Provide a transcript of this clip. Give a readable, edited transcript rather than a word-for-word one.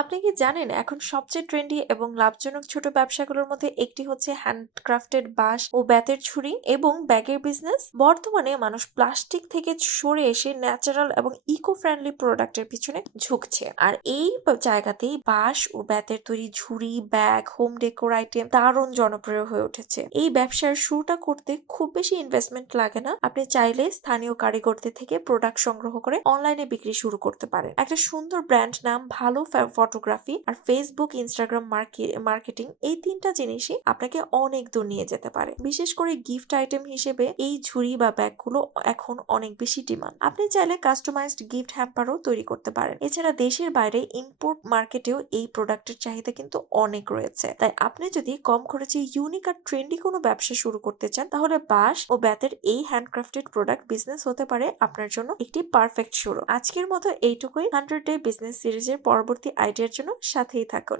আপনি কি জানেন এখন সবচেয়ে ট্রেন্ডি এবং লাভজনক ছোট ব্যবসাগুলোর মধ্যে একটি হচ্ছে হ্যান্ডক্রাফটেড বাঁশ ও বেতের ছুরি এবং ব্যাগের বিজনেস। বর্তমানে মানুষ প্লাস্টিক থেকে সরে এসে ন্যাচারাল এবং ইকো ফ্রেন্ডলি প্রোডাক্টের পিছনে ঝুঁকছে, আর এই জায়গাতেই বাঁশ ও বেতের তৈরি ঝুড়ি, ব্যাগ, হোম ডেকোর আইটেম দারুণ জনপ্রিয় হয়ে উঠেছে। এই ব্যবসার শুরুটা করতে খুব বেশি ইনভেস্টমেন্ট লাগে না। আপনি চাইলে স্থানীয় কারিগরদের থেকে প্রোডাক্ট সংগ্রহ করে অনলাইনে বিক্রি শুরু করতে পারেন। একটা সুন্দর ব্র্যান্ড নাম, ভালো ফটোগ্রাফি আর ফেসবুক, ইনস্টাগ্রাম মার্কেটিং, এই তিনটা জিনিসই আপনাকে অনেক দূর নিয়ে যেতে পারে। বিশেষ করে গিফট আইটেম হিসেবে এই ঝুড়ি বা ব্যাগগুলো এখন অনেক বেশি ডিমান্ড। আপনি চাইলে কাস্টমাইজড গিফট হ্যাম্পারও তৈরি করতে পারেন। এছাড়া দেশের বাইরে ইম্পোর্ট মার্কেটেও এই প্রোডাক্টের চাহিদা কিন্তু অনেক রয়েছে। তাই আপনি যদি কম খরচে ইউনিক আর ট্রেন্ডি কোনো ব্যবসা শুরু করতে চান, তাহলে বাঁশ ও বেতের এই হ্যান্ডক্রাফটেড প্রোডাক্ট বিজনেস হতে পারে আপনার জন্য একটি পারফেক্ট শুরু। আজকের মতো এইটুকুই। 100 ডে বিজনেস সিরিজের পরবর্তী আইডিয়ার জন্য সাথেই থাকুন।